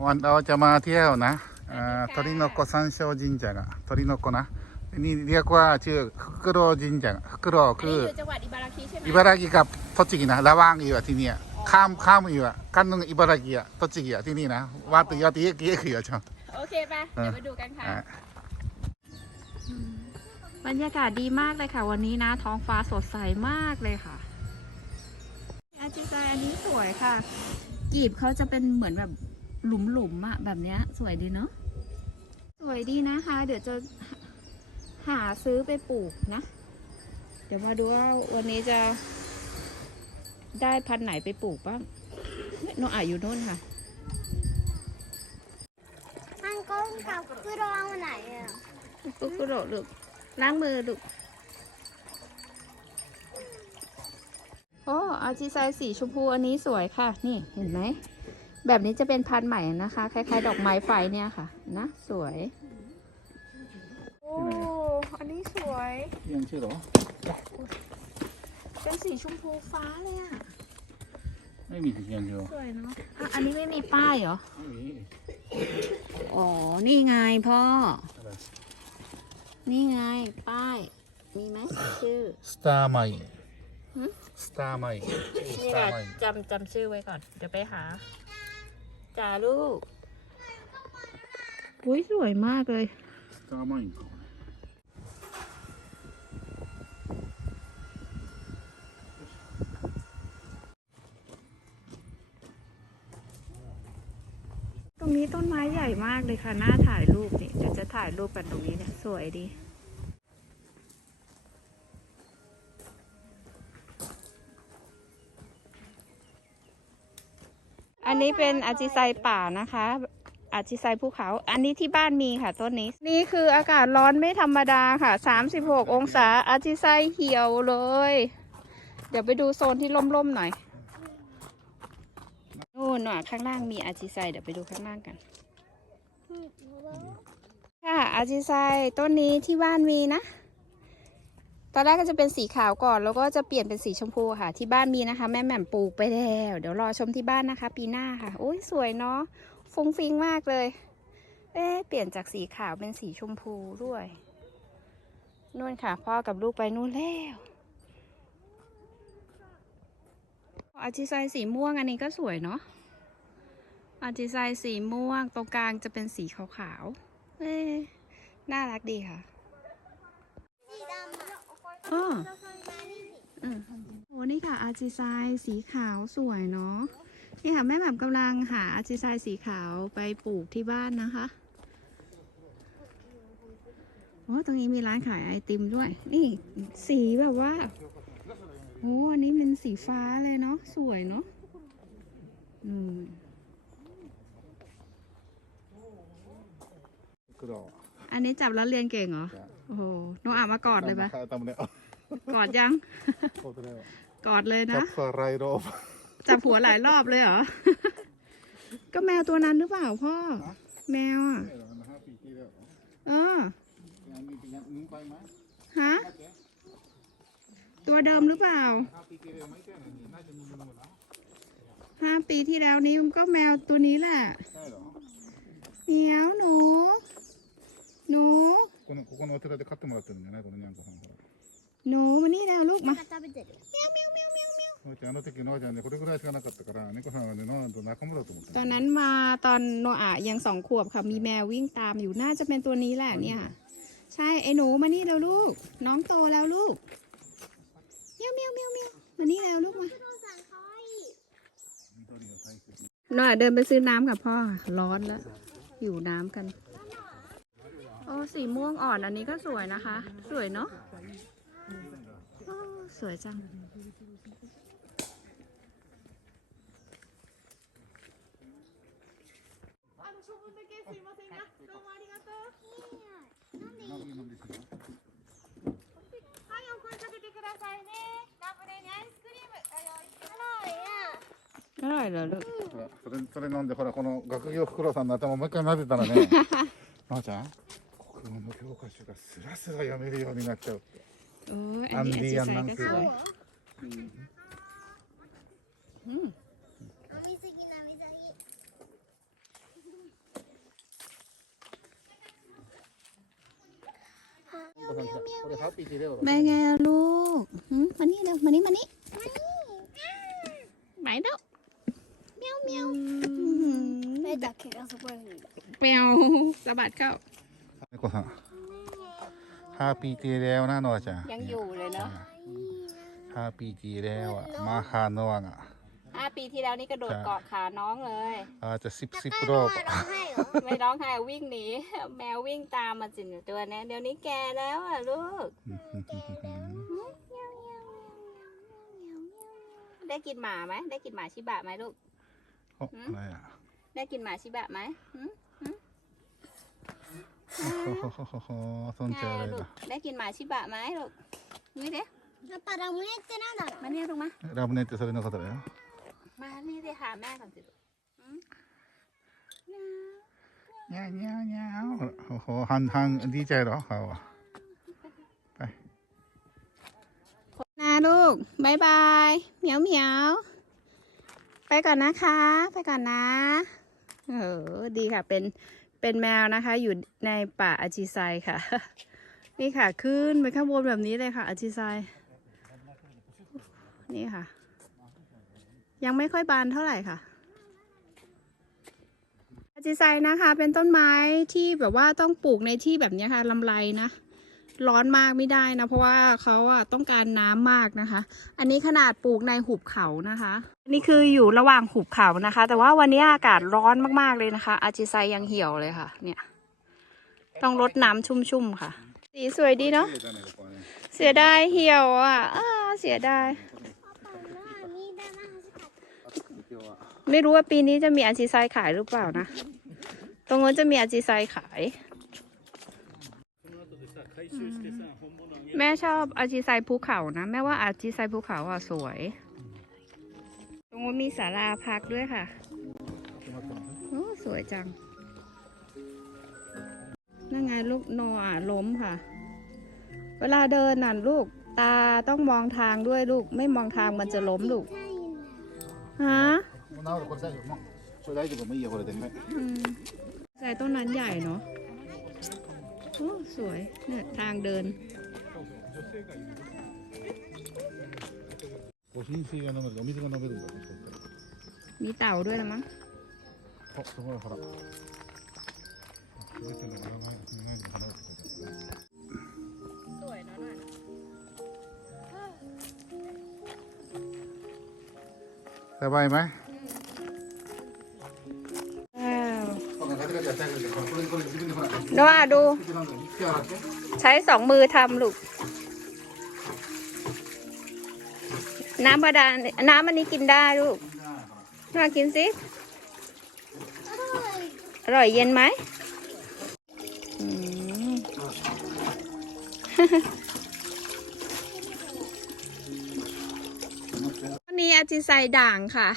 วันเราจะมาเที่ยวนะอ่า สวัสดีค่ะ 鳥の子山椒神社が鳥の子นะนี่เรียกว่าชื่อフクロウ神社フクロウ อัน คื นี้ อ อยู่จังหวัดอิบาราคิใช่ไหม 茨城กับ栃木นะระหว่างอยู่อะที่เนี่ยข้ามข้ามอยู่อะกันนึง茨城อะ栃木อะที่นี่นะว่าตัวยอดที่เกี่ยคืออะจ้ะ โอเคไปเดี๋ยวไปดูกันค่ะ อ่า บรรยากาศดีมากเลยค่ะ วันนี้นะ ท้องฟ้าสดใสมากเลยค่ะอาจิไซอันนี้สวยค่ะ กีบเขาจะเป็นเหมือนแบบ หลุมๆอะแบบเนี้ยสวยดีเนาะสวยดีนะคะ เดี๋ยวจะหาซื้อไปปลูกนะ เดี๋ยวมาดูว่าวันนี้จะได้พันธุ์ไหนไปปลูกบ้างเฮ้ยโนอาอยู่นู่นค่ะมันก็กับคือเราเอาไหนอะปุ๊กกุโรลูกล้างมือลูกโอ้อาจิไซสีชมพูอันนี้สวยค่ะ นี่เห็นไหม แบบนี้จะเป็นพันธุ์ใหม่นะคะ คล้ายๆ ดอกไม้ไฟเนี่ยค่ะ นะสวย โอ้ อันนี้สวยยังชื่อเหรอ เป็นสีชมพูฟ้าเลยอะไม่มีที่ยังชื่อสวยเนาะอะอันนี้ไม่มีป้ายเหรอ ไม่มีอ๋อ นี่ไงพ่อ อะไรนี่ไง ป้าย มีไหมชื่อ สตาร์ไมหึ สตาร์ไมชื่อสนี่ตาไงร์ไมจำจำชื่อไว้ก่อน เดี๋ยวไปหา จ้าลูก อุ้ยสวยมากเลย Scarmanco. ตรงนี้ต้นไม้ใหญ่มากเลยค่ะ น่าถ่ายรูปนี่เดี๋ยวจะถ่ายรูปกันตรงนี้เนี่ยสวยดี นี้เป็นอาจิไซป่านะคะ อาจิไซภูเขา อันนี้ที่บ้านมีค่ะต้นนี้ นี่คืออากาศร้อนไม่ธรรมดาค่ะ 36 องศาอาจิไซเหี่ยวเลย เดี๋ยวไปดูโซนที่ร่มๆหน่อยนู่นน่ะข้างล่างมีอาจิไซเดี๋ยวไปดูข้างล่างกัน ค่ะอาจิไซต้นนี้ที่บ้านมีนะ ตอนแรกก็จะเป็นสีขาวก่อน แล้วก็จะเปลี่ยนเป็นสีชมพูค่ะ ที่บ้านมีนะคะ แม่แหม่มปลูกไปแล้ว เดี๋ยวรอชมที่บ้านนะคะ ปีหน้าค่ะโอ้ยสวยเนาะฟุ้งฟิงมากเลย เอ๊ะเปลี่ยนจากสีขาวเป็นสีชมพูด้วยนู่นค่ะ พ่อกับลูกไปนู่นแล้วอาจิไซสีม่วงอันนี้ก็สวยเนาะอาจิไซสีม่วงตรงกลางจะเป็นสีขาวๆเอ๊ะน่ารักดีค่ะ โอ้โหนี่ค่ะอาจิไซสีขาวสวยเนาะนี่ค่ะแม่แบบกำลังหาอาจิไซสีขาวไปปลูกที่บ้านนะคะโอ้ตรงนี้มีร้านขายไอติมด้วย นี่สีแบบว่าโอ้อันนี้เป็นสีฟ้าเลยเนาะสวยเนาะอืมอันนี้จับแล้วเรียนเก่งเหรอ โอ้โหน้องอะมากอดเลยปะ กอดยังกอดเลยนะจับหัวไลด์รอบจับหัวหลายรอบเลยเหรอ ก็แมวตัวนั้นหรือเปล่าพ่อ แมวอะเออฮะ ตัวเดิมหรือเปล่า ห้าปีที่แล้วนี่มันก็แมวตัวนี้แหละใช่หรอเหมียวหนู หนูここのお寺で飼ってもらってるんじゃないこのニャンコさんから。 หนูมานี่แล้วลูก な มา んか食べてるのあちゃんあの時のあちゃんねこれぐらいしかなかったから猫さんはねノアと仲間だと思って ตอนนั้นมาตอนโนอายังสองขวบค่ะ มีแมววิ่งตามอยู่น่าจะเป็นตัวนี้แหละเนี่ย ใช่ไอ้หนูมานี่แล้วลูก น้องโตแล้วลูกเมียวเมียวเมียวเมียวมานี่แล้วลูกมา お父さんかわいい緑が大切 หน่อยเดินไปซื้อน้ำกับพ่อค่ะร้อนแล้วอยู่น้ำกัน โอ้สีม่วงอ่อนอันนี้ก็สวยนะคะ สวยเนาะโอ้ สวยจัง なんですかはいお声かけてくださいねラブレにアイスクリームご用意してます อร่อยเหรอลูก ほらそれそれ飲んでほらこの学業フクロウさんの頭もう一回混ぜたらねのあちゃん国語の教科書がスラスラ読めるようになっちゃうって เอันนี้อันที่ใส่ก็สวยแม่ไงลูกมานี่เร็วมานี่มานี่ไปเด้อเมียวเมียวแม่ดักแขนสบัดเปียวสะบัดเข้า 5ปีที่แล้วนะโนอจ้ะยังอยู่เลยเนาะ5ปีที่แล้วอะมาหาน้องอะ5ปีที่แล้วนี่กระโดดเกาะขาน้องเลย อาจจะ10 10รอบไม่ร้องไห้วิ่งหนีแมววิ่งตามมาจิ๋นตัวเนี้เดี๋ยวนี้แกแล้วอะลูกได้กินหมาไหมได้กินหมาชิบะไหมลูก อะไรอะ ได้กินหมาชิบะไหม หืม ほほほほほそんちゃ ไง ら ลู い กได้กินหมาชิบะไหมลูกนี่เด้ パパラムネってなんだろ มาเนี่ยลูกมา だラムネってそれのことだよ มานี่เด้หาแม่ก่อนสิลูก にゃにゃにゃほほ半々 DJ やろ顔は นะลูกบายบายเหมียวเหมียวไปก่อนนะคะ ไปก่อนนะเออดีค่ะ เป็น เป็นแมวนะคะ อยู่ในป่าอาจิไซค่ะ นี่ค่ะ ขึ้นไปข้างบนแบบนี้เลยค่ะอาจิไซนี่ค่ะ ยังไม่ค่อยบานเท่าไหร่ค่ะอาจิไซนะคะ เป็นต้นไม้ที่แบบว่าต้องปลูกในที่แบบนี้ค่ะลำไรนะ ร้อนมากไม่ได้นะ เพราะว่าเขาอะต้องการน้ำมากนะคะ อันนี้ขนาดปลูกในหุบเขานะคะนี่คืออยู่ระหว่างหุบเขานะคะ แต่ว่าวันนี้อากาศร้อนมากๆเลยนะคะ อาจิไซยังเหี่ยวเลยค่ะ เนี่ย ต้องรดน้ำชุ่มๆค่ะ สีสวยดีเนาะเสียดายเหี่ยวอะเสียดายไม่รู้ว่าปีนี้จะมีอาจิไซขายหรือเปล่านะ ตรงนั้นจะมีอาจิไซขาย แม่ชอบอาจิไซภูเขานะแม่ว่าอาจิไซภูเขาอะสวย ตรงนี้มีศาลาพักด้วยค่ะโอ้สวยจัง นั่งไงลูกโนอ่ล้มค่ะ เวลาเดินน่ะลูกตาต้องมองทางด้วยลูก ไม่มองทางมันจะล้มลูกฮะใส่ต้นนั้นใหญ่เนาะ โอ้สวยเนี่ยทางเดิน.มีเต่าด้วยละมั้ง 어, 저걸 하 라. 그럴 때는 그 냥, ยนะน่สบายไหม โนอาดู ใช้สองมือทำลูก น้ำกระดาลน้ำอันนี้กินได้ลูกโนอากินสิอร่อยเย็นไหมวันนี้อาจิไซด่างค่ะ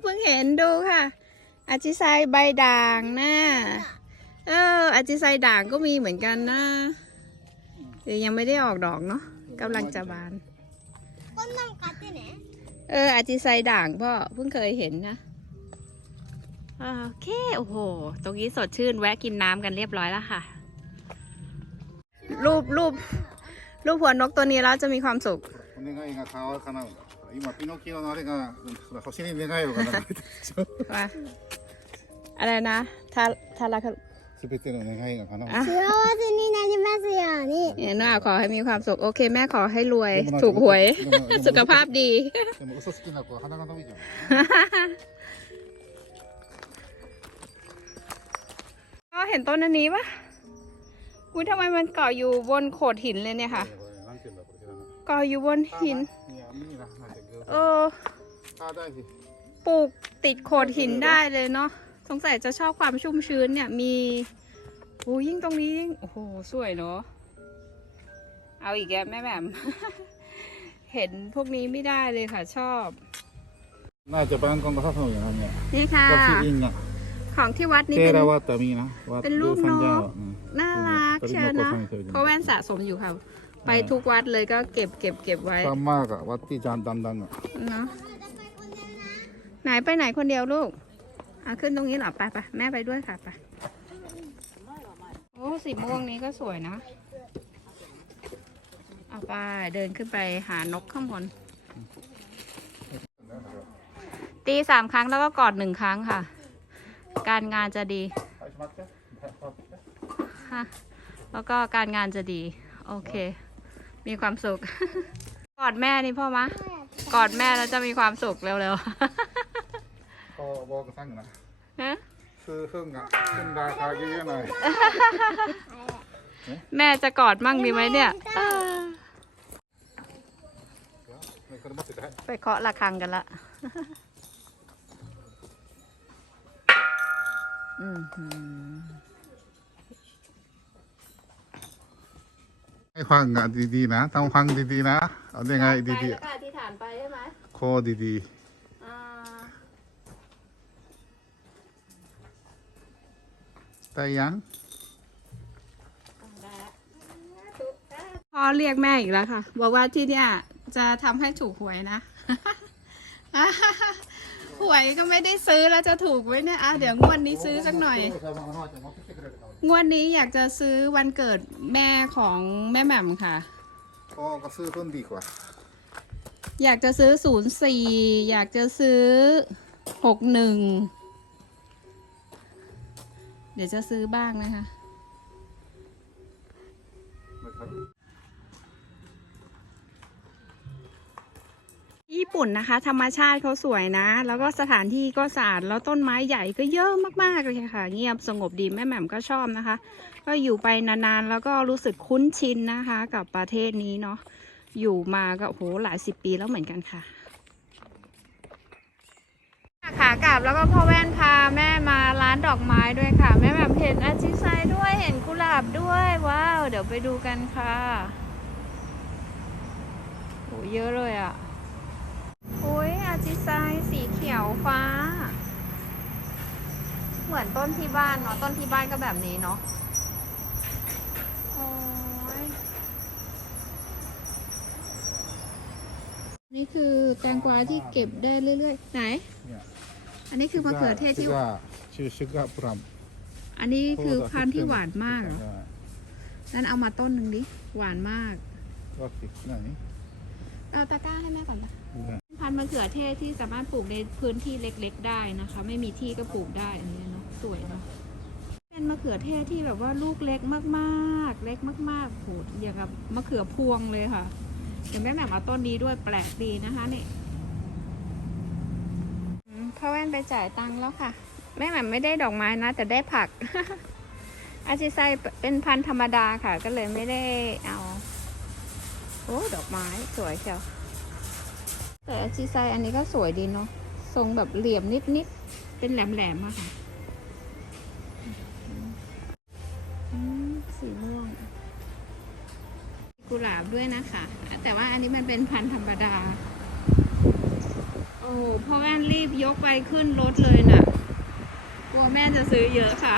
เพิ่งเห็นดูค่ะ อาจิไซใบด่างนะ่า เอออาจิไซด่างก็มีเหมือนกันนะแต่ยังไม่ได้ออกดอกเนาะกำลังจะบาน เอออาจิไซด่างพ่อเพิ่งเคยเห็นนะโอเค โอ้โห ตรงนี้สดชื่นแวะกินน้ำกันเรียบร้อยแล้วค่ะ รูปรูปรูปหัวนกตัวนี้แล้วจะมีความสุขอะไรนะทาทาราคา 全ての願いが叶う อ่ะ 幸せになりますように。 เนี่ยน่าขอให้มีความสุข โอเค แม่ขอให้รวย でもなんか ถูกหวย でもでも สุขภาพดี でも嘘つきな子は鼻が伸びちゃう ก็เห็นต้นอันนี้ปะอุ้ยทำไมมันเกาะอยู่บนโขดหินเลยเนี่ยค่ะ これなんて言うんだこれ知らない เกาะอยู่บนหิน いや見にななんて เออ あ大事 ปลูกติดโขดหินได้เลยเนาะ สงสัยจะชอบความชุ่มชื้นเนี่ยมีโอ้ยิ่งตรงนี้ยิ่งโอ้โหสวยเนาะเอาอีกแล้แม่แหม่ม เห็นพวกนี้ไม่ได้เลยค่ะชอบ น่าจะเป็นของทัพสมุยนะครับเนี่ยนี่ค่ะ ก็ที่อินเนี่ยของที่วัดนี้เทเป็นวัดแต่มีนะเป็นรูปนกน่ารักเชียนะเพราะแว่นสะสมอยู่ค่ะ ไปทุกวัดเลยก็เก็บเก็บเก็บไว้ชอบมากอะวัดที่จานดำดังอะเนาะไหนไปไหนคนเดียวลูก เอาขึ้นตรงนี้หรอไปไปแม่ไปด้วยค่ะไปโอ้สีม่วงนี้ก็สวยนะ เอาไปเดินขึ้นไปหานกข้างบน ตีสามครั้งแล้วก็กอดหนึ่งครั้งค่ะ การงานจะดีฮะแล้วก็การงานจะดี โอเค มีความสุข กอดแม่นี่พ่อมะ กอดแม่แล้วจะมีความสุขเร็วๆ บอกสั่งนะฮะซื้อเครื่องอะขึ้นราคาเยอะๆหน่อยแม่จะกอดมั่งดีไหมเนี่ยไปเคาะระฆังกันละอืมให้ฟังอะดีๆนะต้องฟังดีๆนะ เอาได้ไงดีๆ แล้ฏิฐานไปใช่ไหมโอดีๆ ได้ยังพ่อเรียกแม่อีกแล้วค่ะ บอกว่าที่เนี่ยจะทำให้ถูกหวยนะ หวยก็ไม่ได้ซื้อแล้วจะถูกไว้เนี่ยอะเดี๋ยวงวดนี้ซื้อสักหน่อย งวดนี้อยากจะซื้อวันเกิดแม่ของแม่แหม่มค่ะคอก็ซื้อเพิ่มดีกว่า อยากจะซื้อศูนย์สี่อยากจะซื้อหกหนึ่งเดี๋ยวจะซื้อบ้างนะคะ ญี่ปุ่นนะคะ ธรรมชาติเขาสวยนะ แล้วก็สถานที่ก็สะอาด แล้วต้นไม้ใหญ่ก็เยอะมากๆเลยค่ะ เงียบสงบดีแม่แหม่มก็ชอบนะคะ ก็อยู่ไปนานๆ แล้วก็รู้สึกคุ้นชินนะคะ กับประเทศนี้เนาะอยู่มาก็โอ้โหหลายสิบปีแล้วเหมือนกันค่ะ ขากลับแล้วก็พ่อแว่นพาแม่มาร้านดอกไม้ด้วยค่ะ แม่แบบเห็นอาจิไซด้วยเห็นกุหลาบด้วยว้าวเดี๋ยวไปดูกันค่ะโอ้เยอะเลยอะโอ้ยอาจิไซสีเขียวฟ้า เหมือนต้นที่บ้านเนาะต้นที่บ้านก็แบบนี้เนาะนี่คือแตงกวาที่เก็บได้เรื่อยๆ ไหน อันนี้คือมะเขือเทศที่ ชื่อชื่อกะพรัมอันนี้คือพันธุ์ที่หวานมากเหรอนั่นเอามาต้นหนึ่งดิ หวานมากว่าคิดไหนเอาตะกร้าให้แม่ก่อนละพันธุ์มะเขือเทศที่สามารถปลูกในพื้นที่เล็ก ๆ ได้นะคะ ไม่มีที่ก็ปลูกได้อันนี้เนาะสวยเนาะเป็นมะเขือเทศที่แบบว่าลูกเล็กมากๆ เล็กมากๆโหอย่างกับมะเขือพวงเลยค่ะเดี๋ยวแม่แหม่มเอาต้นนี้ด้วยแปลกดีนะคะนี่อืม พ่อแว่นไปจ่ายตังค์แล้วค่ะ แม่แหม่มไม่ได้ดอกไม้นะ แต่ได้ผัก อาจิไซเป็นพันธุ์ธรรมดาค่ะ ก็เลยไม่ได้เอา โอ้ ดอกไม้สวยเชียวแต่อาจิไซอันนี้ก็สวยดีเนาะ ทรงแบบเหลี่ยมนิดๆ เป็นแหลมๆอะค่ะสีม่วงกุหลาบด้วยนะคะ แต่ว่าอันนี้มันเป็นพันธุ์ธรรมดา อ้พ่อแม่รีบยกไปขึ้นรถเลยน่ะ กลัวแม่จะซื้อเยอะค่ะ